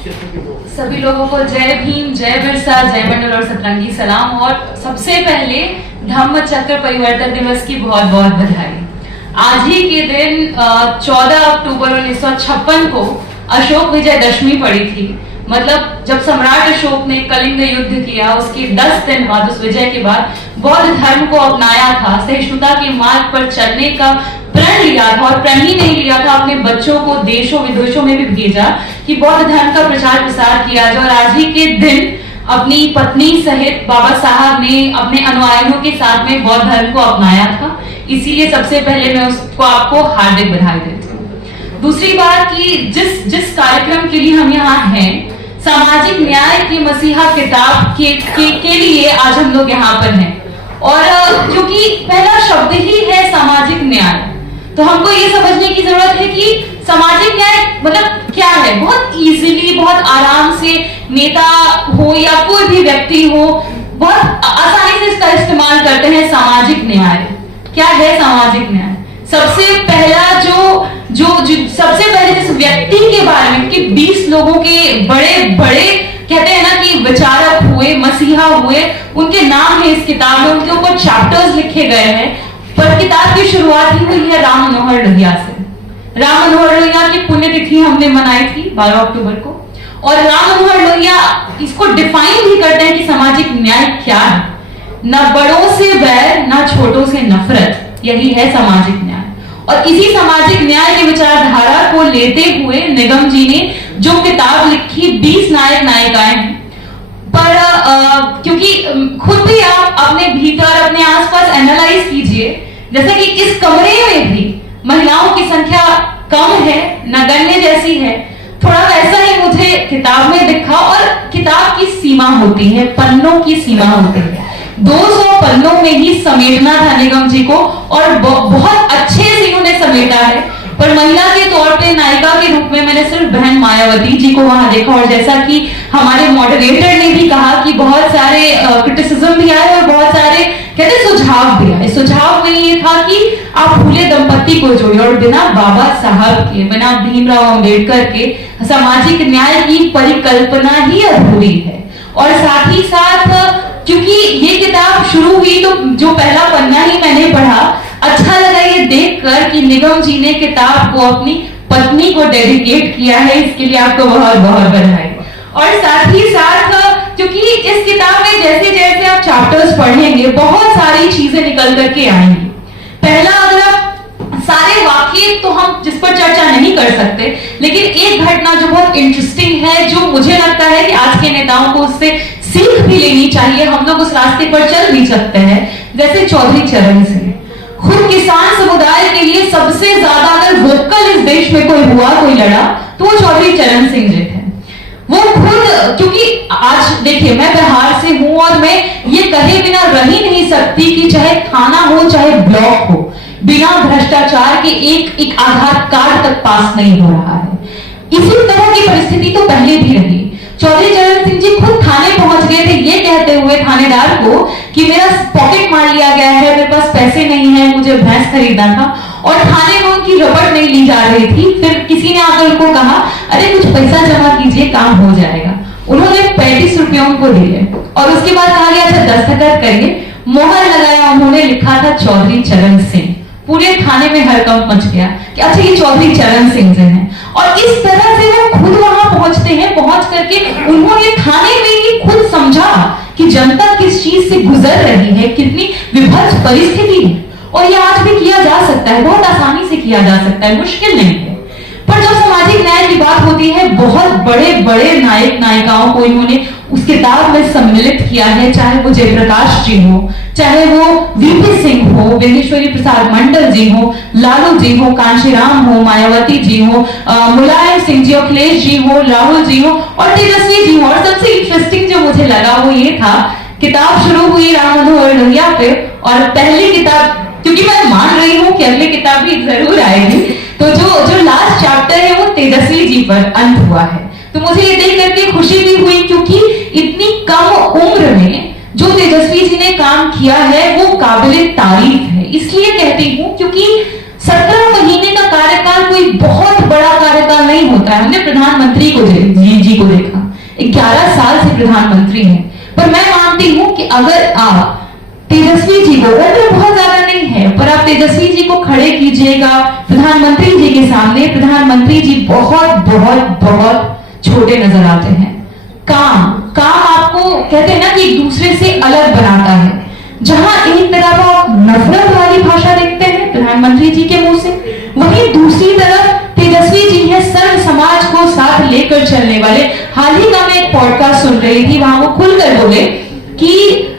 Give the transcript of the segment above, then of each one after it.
सभी लोगों को जय भीम, जय बिरसा, जय मंडल और सतरंगी सलाम। और सबसे पहले धम्म चक्र परिवर्तन दिवस की बहुत बहुत बधाई। आज ही के दिन 14 अक्टूबर 1956 को अशोक विजयदशमी पड़ी थी। मतलब जब सम्राट अशोक ने कलिंग युद्ध किया, उसके 10 दिन बाद, उस विजय के बाद बौद्ध धर्म को अपनाया था, सहिष्णुता के मार्ग पर चलने का प्रण लिया था। और प्रण ही नहीं लिया था, अपने बच्चों को देशों विदेशों में भी भेजा कि बौद्ध धर्म का प्रचार प्रसार किया जाए। और आज ही के दिन अपनी पत्नी सहित बाबा साहब ने अपने अनुयायियों के साथ में बौद्ध धर्म को अपनाया था। इसीलिए सबसे पहले मैं उसको आपको हार्दिक बधाई देती हूँ। दूसरी बात कि जिस कार्यक्रम के लिए हम यहाँ हैं, सामाजिक न्याय की मसीहा किताब के लिए आज हम लोग यहाँ पर हैं। और क्योंकि पहला शब्द ही है सामाजिक न्याय, तो हमको ये समझने की जरूरत है कि सामाजिक न्याय मतलब क्या है। बहुत इजीली, बहुत आराम से नेता हो या कोई भी व्यक्ति हो, बहुत आसानी से इसका इस्तेमाल करते हैं। सामाजिक न्याय क्या है? सामाजिक न्याय सबसे पहला जो सबसे पहले जिस व्यक्ति के बारे में कि 20 लोगों के बड़े बड़े कहते हैं ना कि विचारक हुए, मसीहा हुए, उनके नाम है इस किताब में, उनके ऊपर चैप्टर्स लिखे गए हैं। पर किताब की शुरुआत ही हुई है राम मनोहर लोहिया से। राम मनोहर लोहिया की पुण्यतिथि हमने मनाई थी 12 अक्टूबर को। और राम मनोहर लोहिया इसको डिफाइन भी करते हैं कि सामाजिक न्याय क्या है। न बड़ों से बैर, न छोटों से नफरत, यही है सामाजिक न्याय। और इसी सामाजिक न्याय की विचारधारा को लेते हुए निगम जी ने जो किताब लिखी, 20 नायक नायिकाएं हैं। पर क्योंकि खुद भी आप अपने भीतर, अपने आसपास एनालाइज कीजिए, जैसे कि इस कमरे में भी महिलाओं की संख्या कम है, नगण्य जैसी है, थोड़ा वैसा ही मुझे किताब में दिखा। और किताब की सीमा होती है, पन्नों की सीमा होती है। 200 पन्नों में ही समेटना था निगम जी को, और बहुत अच्छे से इन्होंने समेटा है। पर महिला के तौर पे नायिका के रूप में मैंने सिर्फ बहन मायावती जी को वहां देखा। और जैसा कि हमारे मॉडरेटर ने भी कहा कि बहुत सारे क्रिटिसिज्म भी आए और बहुत सारे कहते सुझाव भी आए। सुझाव में ये था कि आप फूले दंपत्ति को जोड़िए, और बिना बाबा साहब के, बिना भीमराव अंबेडकर के सामाजिक न्याय की परिकल्पना ही अधूरी है। और साथ ही साथ क्योंकि ये किताब शुरू हुई तो जो पहला पन्ना ही मैंने पढ़ा, अच्छा लगा ये देखकर कि निगम जी ने किताब को अपनी पत्नी को डेडिकेट किया है। इसके लिए आपको बहुत बहुत बधाई। और साथ ही साथ क्योंकि इस किताब में जैसे जैसे आप चैप्टर्स पढ़ेंगे, बहुत सारी चीजें निकल करके आएंगी। पहला, अगर आप सारे वाक्य तो हम जिस पर चर्चा नहीं कर सकते, लेकिन एक घटना जो बहुत इंटरेस्टिंग है, जो मुझे लगता है कि आज के नेताओं को उससे सीख भी लेनी चाहिए, हम लोग उस रास्ते पर चल भी सकते हैं। जैसे चौधरी चरण सिंह, खुद किसान समुदाय के लिए सबसे ज्यादा अगर वोकल इस देश में कोई हुआ, कोई लड़ा, तो वो चौधरी चरण सिंह जी थे। वो खुद, क्योंकि आज देखिए मैं बिहार से हूं और मैं ये कहे बिना रह ही नहीं सकती कि चाहे थाना हो चाहे ब्लॉक हो, बिना भ्रष्टाचार के एक आधार कार्ड तक पास नहीं हो रहा है। इसी तरह की परिस्थिति तो पहले भी रही। चौधरी चरण सिंह जी खुद थाने पहुंच गए थे ये कहते हुए थानेदार को कि मेरा पॉकेट मार लिया गया है, मेरे पास पैसे नहीं है, मुझे भैंस खरीदना था। और थाने में उनकी रपट नहीं ली जा रही थी। फिर किसी ने आकर उनको कहा, अरे कुछ पैसा जमा कीजिए, काम हो जाएगा। उन्होंने 35 रुपये उनको दिए और उसके बाद कहा गया अच्छा दस्तखत करिए। मोहर लगाया, उन्होंने लिखा था चौधरी चरण सिंह। पूरे थाने में हड़कंप मच गया कि अच्छा ये चौधरी चरण सिंह जी हैं। और इस तरह से वो खुद वहां पहुंचते हैं। पहुंच करके उन्होंने थाने में ही खुद समझा कि जनता किस चीज से गुजर रही है, कितनी विभत्स परिस्थिति है। और ये आज भी किया जा सकता है, बहुत आसानी से किया जा सकता है, मुश्किल नहीं है। पर जब सामाजिक न्याय की बात होती है, बहुत बड़े बड़े नायक नायिकाओं को इन्होंने उस किताब में सम्मिलित किया है। चाहे वो जयप्रकाश जी हो, चाहे वो वीपी सिंह हो, विंदेश्वरी प्रसाद मंडल जी हो, लालू जी हो, कांशीराम हो, मायावती जी हो, मुलायम सिंह जी, अखिलेश जी हो, राहुल जी हो और तेजस्वी जी हो। और सबसे इंटरेस्टिंग जो मुझे लगा वो ये था, किताब शुरू हुई राम मनोहर लोहिया पे, और पहली किताब, क्योंकि मैं मान रही हूँ कि अगली किताब भी जरूर आएगी, तो जो लास्ट चैप्टर है वो तेजस्वी जी पर अंत हुआ है। तो मुझे ये देख करके खुशी भी हुई, क्योंकि इतनी कम उम्र में जो तेजस्वी जी ने काम किया है वो काबिले तारीफ है। इसलिए कहती हूँ क्योंकि 17 महीने का कार्यकाल कोई बहुत बड़ा कार्यकाल नहीं होता है। हमने प्रधानमंत्री को जी को प्रधानमंत्री हैं, पर मैं मानती हूं कि अगर आप तेजस्वी जी को, उम्र बहुत ज्यादा नहीं है, पर आप तेजस्वी जी को खड़े कीजिएगा प्रधानमंत्री जी के सामने, प्रधानमंत्री जी बहुत बहुत बहुत छोटे नजर आते हैं। काम आपको कहते हैं ना कि एक दूसरे से अलग बनाता है। जहां एक तरफ आप नफरत वाली भाषा देखते हैं प्रधानमंत्री जी के मुंह से, वहीं दूसरी तरफ तेजस्वी जी हैं सर्व समाज को साथ लेकर चलने वाले। हाल ही का मैं एक पॉडकास्ट सुन रही थी, वहां वो खुलकर बोले कि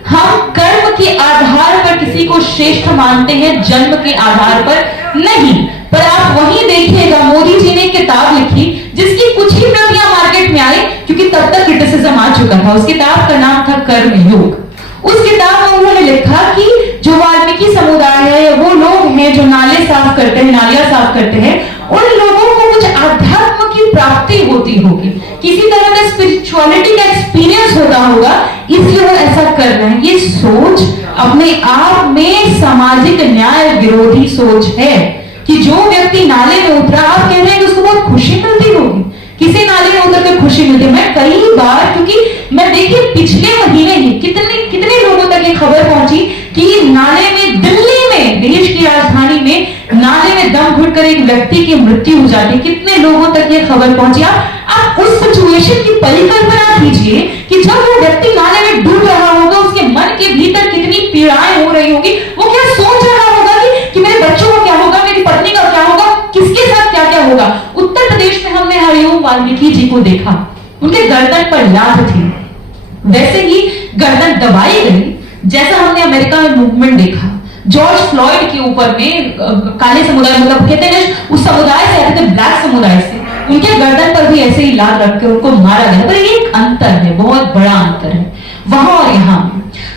हम कर्म के आधार पर किसी को श्रेष्ठ मानते हैं, जन्म के आधार पर नहीं। पर आप वहीं देखिएगा, मोदी जी ने किताब लिखी जिसकी कुछ ही प्रतियां मार्केट में आई, क्योंकि तब तक क्रिटिसिज्म आ चुका था। उस किताब का नाम था कर्म योग। उस किताब में उन्होंने लिखा कि जो वाल्मीकि समुदाय है या वो लोग हैं जो नाले साफ करते हैं, नालियां साफ करते हैं, उन लोगों को कुछ आध्यात्म की प्राप्ति होती होगी, किसी तरह का स्पिरिचुअलिटी का एक्सपीरियंस होता होगा, इसलिए वो ऐसा कर रहे हैं। ये सोच अपने आप में सामाजिक न्याय विरोधी सोच है कि जो व्यक्ति नाले में उतरा, आप कह रहे हैं कि उसको बहुत खुशी मिलती होगी। किसी नाले में उतर कर खुशी मिलती है। मैं कई बार, क्योंकि मैं देखिए पिछले महीने ही कितने लोगों तक ये खबर पहुंची कि नाले में, दिल्ली में, देश की राजधानी में नाले में दम घुटकर एक व्यक्ति की मृत्यु हो जाती है। कितने लोगों तक ये खबर पहुंची। आप उस सिचुएशन की परिकल्पना कीजिए कि जब वो व्यक्ति नाले में डूब रहा होगा, उसके मन के भीतर कितनी पीड़ाएं हो रही होगी। वो क्या सोच रहा होगा कि मेरे बच्चों का क्या होगा, मेरी पत्नी का क्या होगा, किसके साथ क्या क्या होगा। उत्तर प्रदेश में हमने हरिओम वाल्मीकि जी को देखा, उनके गर्दन पर लात थी, वैसे ही गर्दन दबाई गई जैसा हमने अमेरिका में मूवमेंट देखा। जॉर्ज फ्लॉयड के ऊपर में काले समुदाय, मतलब कहते हैं उस समुदाय से आते थे, ब्लैक समुदाय से, उनके गर्दन पर भी ऐसे ही लात रख के उनको मारा गया। पर एक अंतर है, बहुत बड़ा अंतर है वहां और यहाँ।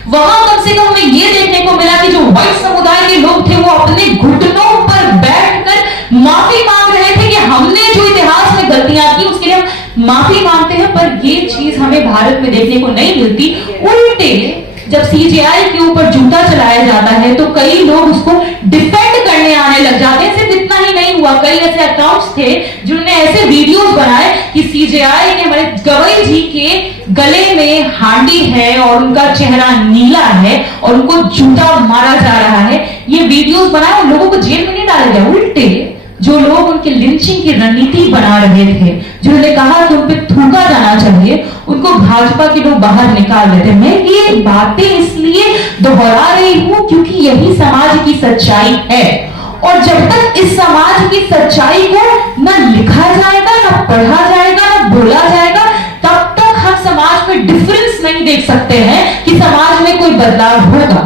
वहां कम से कम हमें ये देखने को मिला कि जो व्हाइट समुदाय के लोग थे वो अपने घुटनों पर बैठकर माफी मांग रहे थे कि हमने जो इतिहास में गलतियां की उसके लिए हम माफी मांगते हैं। पर ये चीज हमें भारत में देखने को नहीं मिलती। उल्टे जब सीजेआई के ऊपर जूता चलाया जाता है तो कई लोग उसको डिफेंड करने आने लग जाते हैं। सिर्फ इतना ही नहीं हुआ, कई ऐसे अकाउंट्स थे जिन्होंने ऐसे वीडियोस बनाए कि सीजेआई ने हमारे गवई जी के गले में हांडी है और उनका चेहरा नीला है और उनको जूता मारा जा रहा है। ये वीडियोस बनाए और लोगों को जेल में नहीं डाला गया। उल्टे जो लोग उनके लिंचिंग की रणनीति बना रहे थे, जिन्होंने कहा कि उन पे थूका जाना चाहिए, उनको भाजपा के लोग बाहर निकाल देते। मैं ये बातें इसलिए दोहरा रही हूं क्योंकि यही समाज की सच्चाई है। और जब तक इस समाज की सच्चाई को न लिखा जाएगा, न पढ़ा जाएगा, न बोला जाएगा, तब तक हम समाज में डिफरेंस नहीं देख सकते हैं कि समाज में कोई बदलाव होगा।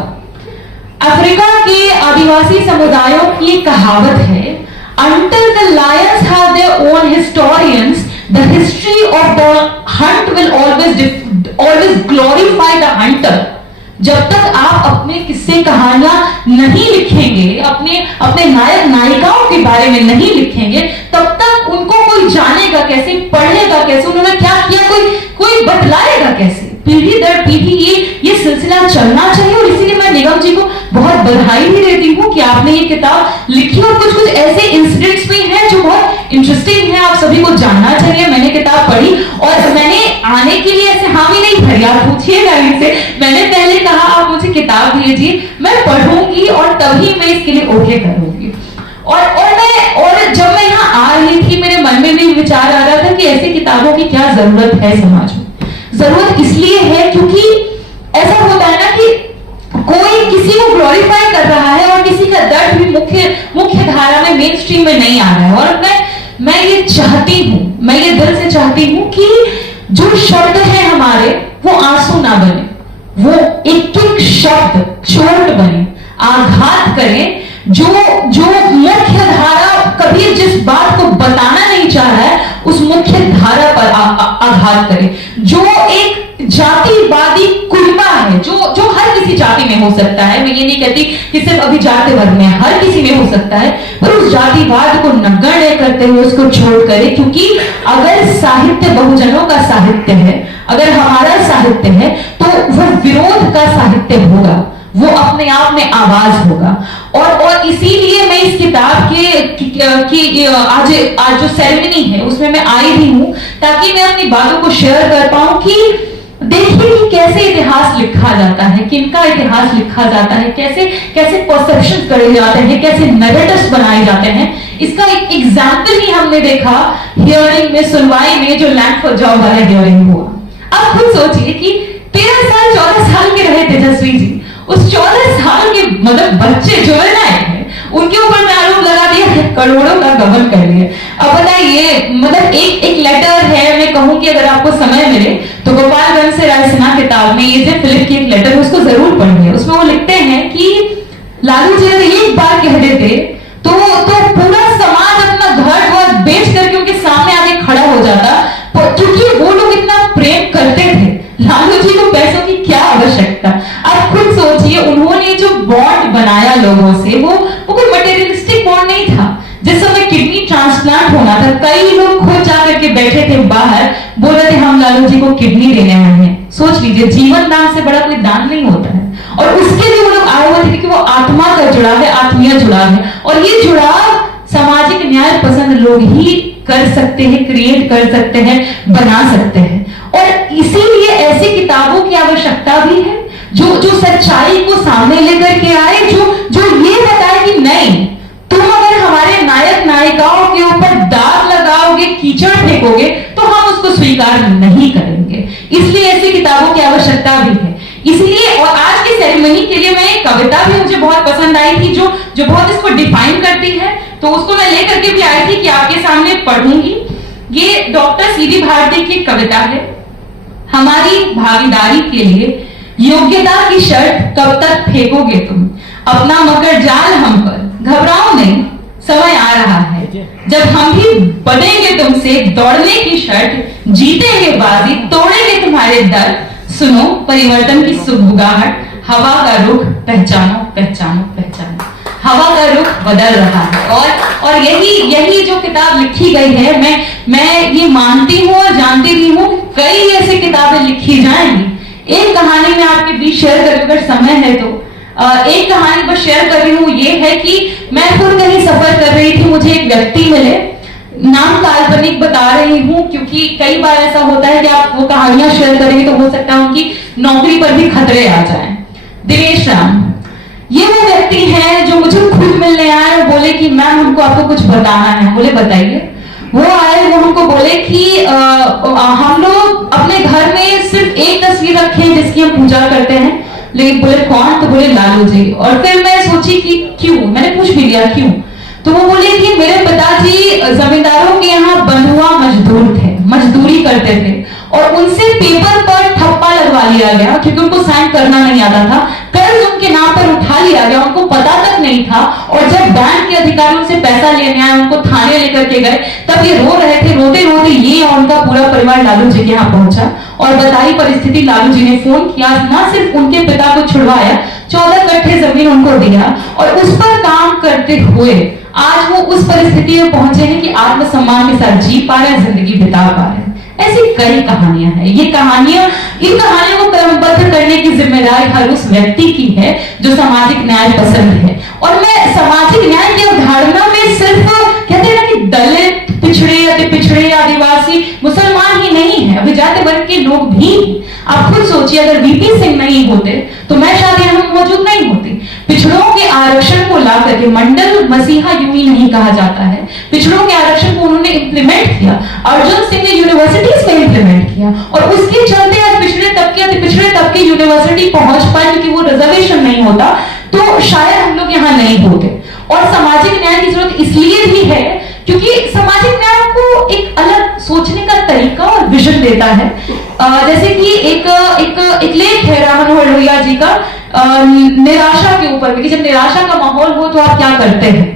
अफ्रीका के आदिवासी समुदायों की एक कहावत है, until the lions have their own historians, the history of the hunt will always glorify the hunter. जब तक आप अपने किस्से कहानियां नहीं लिखेंगे, अपने नायक नायिकाओं के बारे में नहीं लिखेंगे, तब तक उनको कोई जानेगा कैसे, पढ़ेगा कैसे, उन्होंने क्या किया कोई बतलाएगा कैसे। पीढ़ी दर पीढ़ी ये सिलसिला चलना चाहिए। और इसीलिए मैं निगम जी को बहुत बधाई भी देती हूँ कि आपने ये किताब लिखी और कुछ ऐसे इंसिडेंट्स भी हैं जो बहुत इंटरेस्टिंग है, आप सभी को जानना चाहिए। मैंने किताब पढ़ी और मैंने आने के लिए ऐसे हामी नहीं भरी, आप पूछिएगा इनसे। मैंने पहले कहा आप मुझे किताब भेजिए, मैं पढ़ूंगी और तभी मैं इसके लिए ओके करूंगी। और जब मैं यहाँ आ रही थी मेरे मन में भी विचार आ रहा था कि ऐसी किताबों की क्या जरूरत है समाज में। जरूरत इसलिए है क्योंकि ऐसा होता है ना कि कोई किसी को ग्लोरीफाई कर रहा है और किसी का दर्द भी मुख्य धारा में, मेन स्ट्रीम में नहीं आ रहा है। और मैं ये चाहती हूं, मैं ये दिल से चाहती हूं कि जो शब्द है हमारे वो आंसू ना बने, वो एक एक शब्द चोट बने, आघात करें। जो मुख्य धारा कभी जिस बात को बताना नहीं चाह रहा है उस मुख्य धारा पर आघात करे। जो एक जातिवादी कुलबा है, जो हर किसी जाति में हो सकता है, मैं ये नहीं कहती कि सिर्फ अभी जाति वर्ग में, हर किसी में हो सकता है, पर उस जातिवाद को नगण्य करते हुए उसको छोड़ करे। क्योंकि अगर साहित्य बहुजनों का साहित्य है, अगर हमारा साहित्य है, तो वो विरोध का साहित्य होगा, वो अपने आप में आवाज होगा। और इसीलिए मैं इस किताब की आज जो सेरेमनी है उसमें मैं आई भी हूं ताकि मैं अपनी बातों को शेयर कर पाऊं कि देखिए कि कैसे इतिहास लिखा जाता है, किनका इतिहास लिखा जाता है, कैसे कैसे परसेप्शन करे जाते हैं, कैसे नैरेटिव्स बनाए जाते हैं। इसका एक एग्जाम्पल ही हमने देखा हियरिंग में, सुनवाई में, जो लैंड फॉर जॉब वाला हियरिंग हुआ। अब खुद सोचिए कि 13 साल 14 साल के रहे तेजस्वी जी, उस 14 साल के मतलब बच्चे जो है ना, उनके ऊपर में आरोप लगा दिया, करोड़ों का गबन कर लिया। अब बताइए, मतलब एक लेटर है, मैं कहूं कि अगर आपको समय मिले तो गोपालगंज से रायसेना किताब में ये जो फिलिप की एक लेटर है उसको जरूर पढ़िए। उसमें वो लिखते हैं कि लालू जी अगर एक बार कह देते तो पूरा समाज अपना घर वर बेच करके उनके सामने आके खड़ा हो जाता, क्योंकि वो लोग इतना प्रेम करते थे। लालू जी को पैसों की क्या आवश्यकता। आप खुद सोचिए, उन्होंने जो बॉन्ड बनाया लोगों से, वो कोई मटेरियलिस्टिक बॉन्ड नहीं था। जिस समय किडनी ट्रांसप्लांट होना था, कई लोग खुद जाकर के बैठे थे बाहर, बोल रहे थे हम लालू जी को किडनी देने आए हैं। सोच लीजिए, जीवन दान से बड़ा कोई दान नहीं होता है। और उसके लिए वो लोग आए हुए थे क्योंकि वो आत्मा का जुड़ाव है, आत्मीय जुड़ाव है, और ये जुड़ाव सामाजिक न्याय पसंद लोग ही कर सकते हैं, क्रिएट कर सकते हैं, बना सकते हैं। और इसीलिए ऐसी किताबों की आवश्यकता भी है जो सच्चाई को सामने लेकर के आए, जो ये बताए कि नहीं, तुम अगर हमारे नायक नायिकाओं के ऊपर दाग लगाओगे, कीचड़ फेंकोगे, तो हम उसको स्वीकार नहीं करेंगे। इसलिए ऐसी किताबों की आवश्यकता भी है। इसलिए और आज की सेरेमनी के लिए मैं एक कविता भी मुझे बहुत पसंद आई थी, जो बहुत इसको डिफाइन करती है, तो उसको मैं लेकर के भी आई थी कि आपके सामने पढ़ूंगी। ये डॉक्टर सीवी भारती की कविता है। हमारी भागीदारी के लिए योग्यता की शर्त कब तक फेंकोगे तुम, अपना मकर जाल हम पर, घबराओ नहीं, समय आ रहा है जब हम भी बनेंगे तुमसे दौड़ने की शर्त, जीतेंगे बाजी, तोड़ेंगे तुम्हारे दर, सुनो परिवर्तन की सुगबुगाहट, हवा का रुख पहचानो पहचानो पहचानो। हवा का रुख बदल रहा है, और यही जो किताब लिखी गई है, मैं ये मानती हूँ और जानती भी हूँ, कई ऐसी किताबें लिखी जाएंगी। एक कहानी में आपके बीच शेयर करूं अगर समय है तो, एक कहानी बस शेयर कर रही हूँ। ये है कि मैं खुद कहीं सफर कर रही थी, मुझे एक व्यक्ति मिले, नाम काल्पनिक बता रही हूँ क्योंकि कई बार ऐसा होता है कि आप वो कहानियां शेयर करेंगे तो हो सकता है उनकी नौकरी पर भी खतरे आ जाएं। दिनेश राम, ये वो व्यक्ति है जो मुझे खुद मिलने आए और बोले कि मैम हमको आपको कुछ बताना है। बोले बताइए। वो आए, वो हमको बोले कि हम लोग अपने घर में सिर्फ एक तस्वीर रखे हैं जिसकी हम पूजा करते हैं। लेकिन बोले कौन? तो बोले लालू जी। और फिर मैं सोची कि क्यों, मैंने पूछ भी लिया क्यों। तो वो बोले कि मेरे पिताजी जमींदारों के यहाँ बंधुआ मजदूर थे, मजदूरी करते थे, और उनसे पेपर पर ठप्पा लगवा लिया गया क्योंकि उनको साइन करना नहीं आता था। कर्ज उनके नाम पर उठा लिया गया, उनको पता तक नहीं था। और जब बैंक के अधिकारी उनसे पैसा लेने आए, उनको थाने लेकर के गए, तब ये रो रहे थे। रोते रोते ये और उनका पूरा परिवार लालू जी के यहाँ पहुंचा और बताई परिस्थिति। लालू जी ने फोन किया, ना सिर्फ उनके पिता को छुड़वाया, 14 कट्ठे जमीन उनको दिया, और उस पर काम करते हुए आज वो उस परिस्थिति में पहुंचे हैं कि आत्मसम्मान के साथ जी पा रहे हैं, जिंदगी बिता पा रहे हैं। ऐसी कई कहानियां हैं। इन कहानियों को क्रमबद्ध करने की जिम्मेदारी हर उस व्यक्ति की है जो सामाजिक न्याय पसंद है। और मैं सामाजिक न्याय की अवधारणा में सिर्फ कहते हैं ना कि दलित, पिछड़े, अति पिछड़े, आदिवासी, मुसलमान ही नहीं है, अभिजात वर्ग के लोग भी। आप खुद सोचिए, अगर वीपी सिंह नहीं होते तो मैं शायद यहाँ मौजूद नहीं होती। पिछड़ों के आरक्षण को ला करके, मंडल मसीहा यूं ही नहीं कहा जाता है, पिछड़ों के आरक्षण को उन्होंने इंप्लीमेंट किया। अर्जुन सिंह ने यूनिवर्सिटीज में इंप्लीमेंट किया, और उसके चलते आज पिछड़े तबके यूनिवर्सिटी पहुंच पाए, क्योंकि वो रिजर्वेशन नहीं होता तो शायद हम लोग यहाँ नहीं होते। और सामाजिक न्याय की जरूरत इसलिए भी है क्योंकि सामाजिक न्याय को एक अलग सोचने का तरीका और विजन देता है। जैसे कि एक लेख है राम मनोहर लोहिया जी का, निराशा के ऊपर, कि जब निराशा का माहौल हो तो आप क्या करते हैं।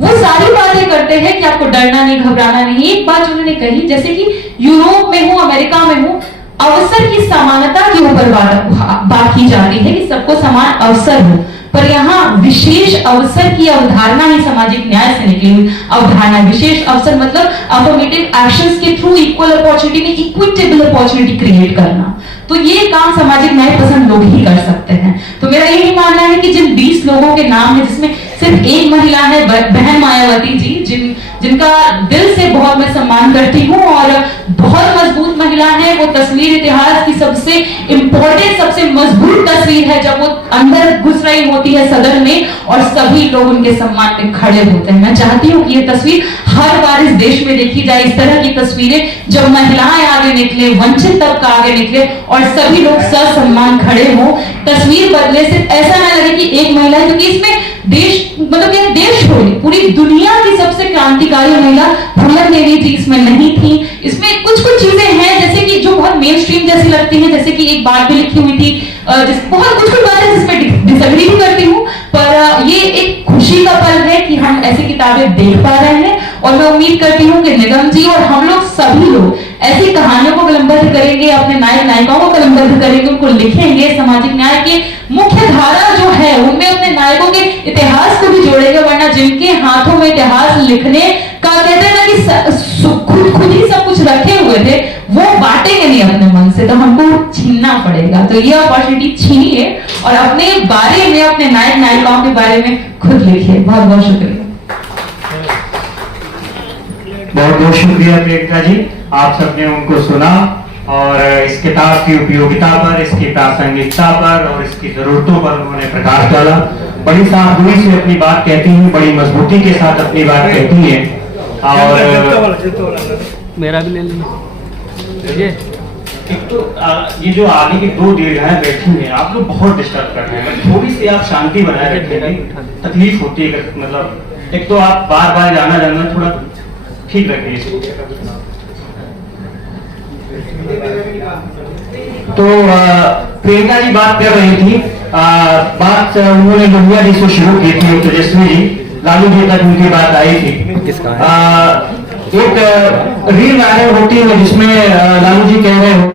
वो सारी बातें करते हैं कि आपको डरना नहीं, घबराना नहीं। एक बात उन्होंने कही, जैसे कि यूरोप में हो, अमेरिका में हो, अवसर की समानता के ऊपर बात की जाती है कि सबको समान अवसर हो, पर यहाँ विशेष अवसर की अवधारणा ही सामाजिक न्याय से निकली हुई अवधारणा। विशेष अवसर मतलब अफर्मेटिव एक्शंस के थ्रू इक्वल अपॉर्चुनिटी में इक्विटेबल अपॉर्चुनिटी क्रिएट करना। तो ये काम सामाजिक न्याय पसंद लोग ही कर सकते हैं। तो मेरा यही मानना है कि जिन 20 लोगों के नाम है, जिसमें सिर्फ एक महिला है, बहन मायावती जी, जिनका दिल से बहुत मैं सम्मान करती हूँ, और बहुत मजबूत महिला है वो तस्वीर इतिहास की सबसे इंपॉर्टेंट, सबसे मजबूत तस्वीर है जब वो अंदर घुस रही होती है सदन में और सभी लोग उनके सम्मान में खड़े होते हैं। मैं चाहती हूँ कि ये तस्वीर हर बार इस देश में देखी जाए, इस तरह की तस्वीरें जब महिलाएं आगे निकले, वंचित तबका आगे निकले और सभी लोग ससम्मान खड़े हो। तस्वीर बदले से ऐसा ना लगे कि एक महिला है, क्योंकि इसमें देश मतलब ये देश हो, पूरी दुनिया की सबसे क्रांतिकारी महिला फूलन देवी जी इसमें नहीं थी। इसमें कुछ कुछ चीजें हैं जैसे कि जो बहुत मेन स्ट्रीम जैसी लगती हैं, जैसे कि एक बात भी लिखी हुई थी, बहुत कुछ कुछ बातें जिसमें डिसएग्री भी करती हूँ, पर ये एक खुशी का पल है कि हम ऐसी किताबें देख पा रहे हैं और मैं उम्मीद करती हूँ कि निगम जी और हम लोग सभी लोग ऐसी कहानियों को कलमबद्ध करेंगे, अपने नायक नायिकाओं को कलमबद्ध करेंगे, उनको लिखेंगे, सामाजिक न्याय की मुख्य धारा जो है उनमें अपने नायकों के इतिहास को भी जोड़ेंगे। वरना जिनके हाथों में इतिहास लिखने का कहते हैं ना कि खुद ही सब कुछ रखे हुए थे, वो बांटेंगे नहीं अपने मन से, तो हमको छीनना पड़ेगा। तो ये अपॉर्चुनिटी छीनिए और अपने बारे में, अपने नायक नायिकाओं के बारे में खुद लिखिए। बहुत बहुत शुक्रिया। बहुत बहुत शुक्रिया प्रियंका जी, आप सबने उनको सुना और इस किताब की उपयोगिता पर, इसकी प्रासंगिकता पर और इसकी जरूरतों पर उन्होंने प्रकाश डाला। बड़ी सावधानी से अपनी बात कहती हैं, बड़ी मजबूती के साथ अपनी बात कहती हैं। और मेरा भी ले लीजिए। एक तो ये जो आगे की दो दीर्घाएं बैठी हैं, आप लोग बहुत डिस्टर्ब कर रहे हैं। थोड़ी सी आप शांति बनाए रखेंगे, तकलीफ होती है। मतलब एक तो आप बार बार जाना थोड़ा ठीक रखिए। तो प्रियंका जी बात कर रही थी, बात उन्होंने लोहिया जी से शुरू की थी, तेजस्वी जी, लालू जी तक उनकी बात आई थी। एक रील वायरल होती है जिसमें लालू जी